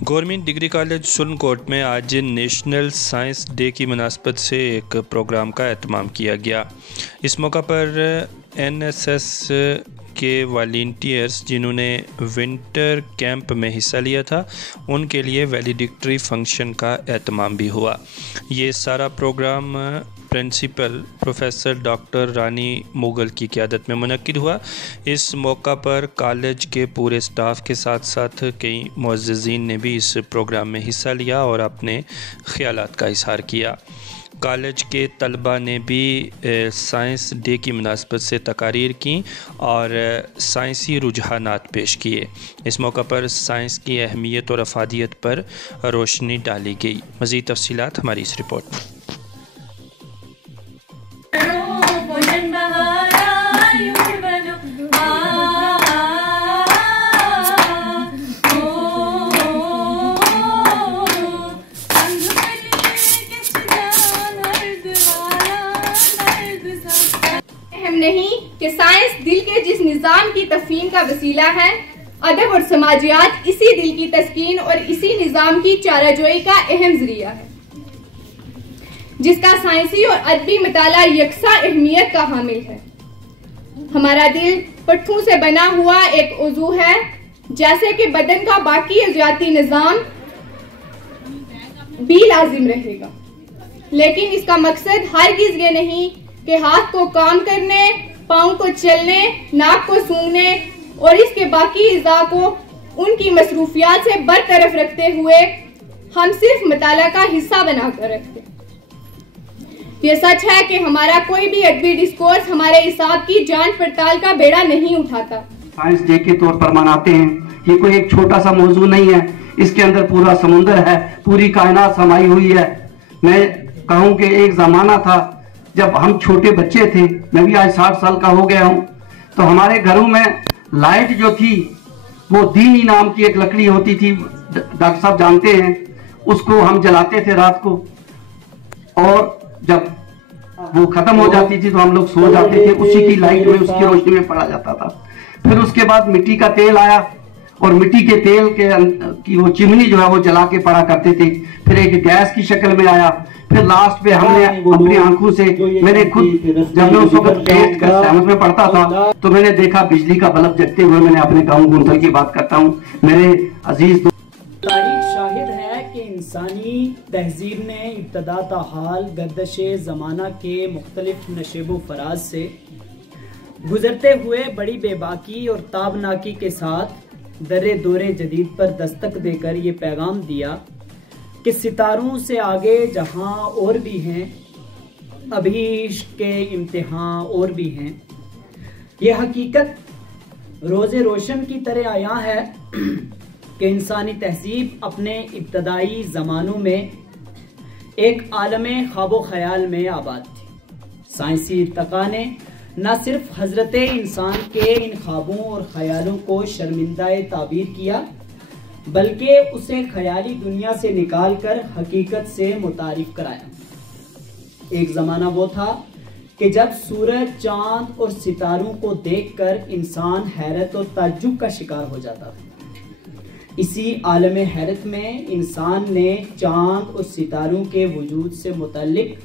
Government degree college Surankote में आज national science day की मुनासबत से एक प्रोग्राम का एहतमाम किया गया। इस मौका पर एनएसएस के वॉलंटियर्स जिन्होंने विंटर कैंप में हिस्सा लिया था उनके लिए वैलिडिक्टरी फंक्शन का एहतमाम भी हुआ। ये सारा प्रोग्राम प्रिंसिपल प्रोफेसर डॉक्टर रानी मुगल की क़यादत में मुनक्किद हुआ। इस मौका पर कॉलेज के पूरे स्टाफ के साथ साथ कई मुअज़्ज़िज़ीन ने भी इस प्रोग्राम में हिस्सा लिया और अपने ख़यालात का इज़हार किया। कॉलेज के तलबा ने भी साइंस डे की मुनासबत से तकारीर की और साइंसी रुझानात पेश किए। इस मौका पर साइंस की अहमियत और अफादियत पर रोशनी डाली गई। मज़ीद तफ़सीलात हमारी इस रिपोर्ट में। नहीं कि साइंस दिल के जिस निजाम की तफहीम का वसीला है, अदब और समाजियात इसी दिल की तस्कीन और इसी निजाम की चाराजोई का अहम जरिया है, जिसका साइंसी और अदबी मताला यकसा अहमियत का हामिल है। हमारा दिल पट्ठों से बना हुआ एक उज़ू है, जैसे कि बदन का बाकी अज़ियाती निजाम भी लाजिम रहेगा, लेकिन इसका मकसद हरगिज़ ये नहीं कि हाथ को काम करने, पाँव को चलने, नाक को सूंघने और इसके बाकी इज़ा को उनकी मसरूफियात से बरतरफ रखते हुए हम सिर्फ मताला का हिस्सा बनाकर रखते। ये सच है कि हमारा कोई भी अदबी डिस्कोर्स हमारे हिसाब की जांच पड़ताल का बेड़ा नहीं उठाता। साइंस डे के तौर पर मनाते हैं। ये कोई एक छोटा सा मौजू नहीं है, इसके अंदर पूरा समुंदर है, पूरी कायनात समाई हुई है। मैं कहूँ कि एक जमाना था जब हम छोटे बच्चे थे, मैं भी आज 60 साल का हो गया हूँ, तो हमारे घरों में लाइट जो थी वो दीनी नाम की एक लकड़ी होती थी, डॉक्टर साहब जानते हैं, उसको हम जलाते थे रात को, और जब वो खत्म हो जाती थी तो हम लोग सो जाते थे, उसी की लाइट में, उसकी रोशनी में पड़ा जाता था। फिर उसके बाद मिट्टी का तेल आया और मिट्टी के तेल की वो चिमनी जो है वो जला के पड़ा करते थे। फिर एक गैस की शक्ल में आया, फिर लास्ट पे हमने अपनी आंखों से, मैंने खुद जब मैं उस वक्त टेस्ट कर सहमत में पढ़ता था तो मैंने देखा बिजली का बल्ब जगते हुए। मैंने अपने गाँव गुंथल की बात करता हूँ, मेरे अजीज तारीख शाहिद है कि इंसानी तहजीब ने इब्तदा हाल गर्दश ज़माना के मुख्तलिफ नशेबो फराज से गुजरते हुए बड़ी बेबाकी और ताबनाकी के साथ दरे दौरे जदीद पर दस्तक देकर ये पैगाम दिया कि सितारों से आगे जहां और भी हैं, अभी इश्क के इम्तिहान और भी हैं। ये हकीकत रोज़े रोशन की तरह आया है कि इंसानी तहजीब अपने इब्तदाई ज़मानों में एक आलमे ख्वाबो ख्याल में आबाद थी। साइंसी इर्तका ने न सिर्फ हजरत इंसान के इन ख्वाबों और ख्यालों को शर्मिंदा ताबीर किया, बल्कि उसे ख्याली दुनिया से निकाल कर हकीकत से मुतारिफ कराया। एक ज़माना वो था कि जब सूरज, चांद और सितारों को देखकर इंसान हैरत और ताज्जुब का शिकार हो जाता था। इसी आलम हैरत में इंसान ने चांद और सितारों के वजूद से मुतल्लिक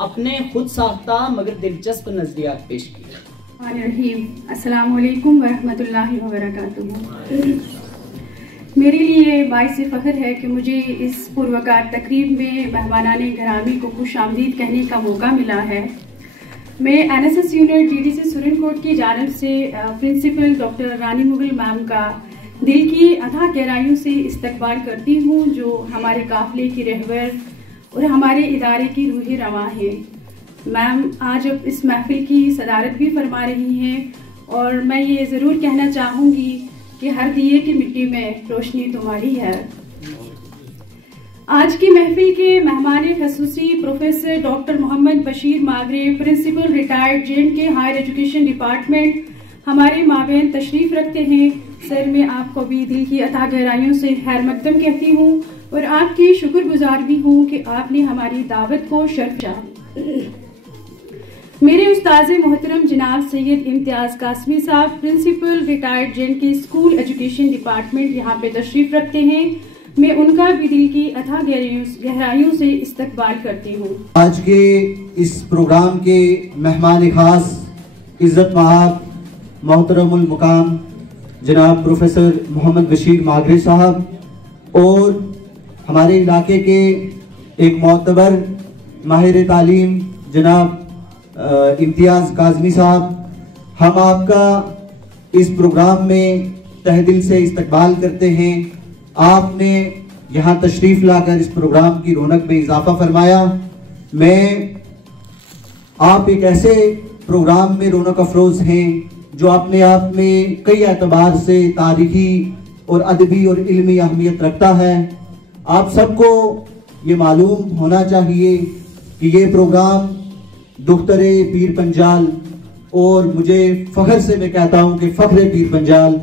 अपने खुद साख्ता मगर दिलचस्प नजरियात पेश किए। अस्सलाम वालेकुम वरहमतुल्लाहि वबरकातुहू। मेरे लिए बाइस फ़ख्र है कि मुझे इस पुरवकार तकरीब में मेहमानाने घरामी को खुश आमदीद कहने का मौका मिला है। मैं एनएसएस यूनिट डीडीसी सुरनकोट की जानिब से प्रिंसिपल डॉक्टर रानी मुगल मैम का दिल की अथाह गहराइयों से इस्तकबाल करती हूँ, जो हमारे काफ़िले की रहबर और हमारे इदारे की रूह रवा है। मैम आज अब इस महफिल की सदारत भी फरमा रही हैं और मैं ये ज़रूर कहना चाहूँगी कि हर दिए की मिट्टी में रोशनी तुम्हारी है। आज की महफिल के मेहमान खसूसी professor doctor Mohammad Bashir Magray, principal retired JNK higher education department, हमारे माबेन तशरीफ रखते हैं। सर, मैं आपको भी दिल की अता गहराइयों से खैर मकदम कहती हूँ और आपकी शुक्रगुजार भी हूँ कि आपने हमारी दावत को शर्फ किया। मेरे उस्ताद मोहतरम जनाब सैयद इम्तियाज़ कासमी साहब, principal retired JNK school education department, यहाँ पे तशरीफ रखते हैं। मैं उनका भी दिल की अथाह गहराइयों से इस्तकबाल करती हूँ। आज के इस प्रोग्राम के मेहमान खास इज़्ज़त महाब मोहतरमुल मुकाम जनाब प्रोफेसर मोहम्मद बशीर मागरे साहब और हमारे इलाके के एक मोतबर माहिर तालीम जनाब इम्तियाज़ काज़मी साहब, हम आपका इस प्रोग्राम में तहे दिल से इस्तकबाल करते हैं। आपने यहाँ तशरीफ़ लाकर इस प्रोग्राम की रौनक में इजाफा फरमाया। आप एक ऐसे प्रोग्राम में रौनक अफरोज़ हैं जो अपने आप में कई एतबार से तारीखी और अदबी और इल्मी अहमियत रखता है। आप सबको ये मालूम होना चाहिए कि ये प्रोग्राम दुख्तरे पीर पंजाल, और मुझे फ़ख्र से मैं कहता हूँ कि फ़ख्र पीर पंजाल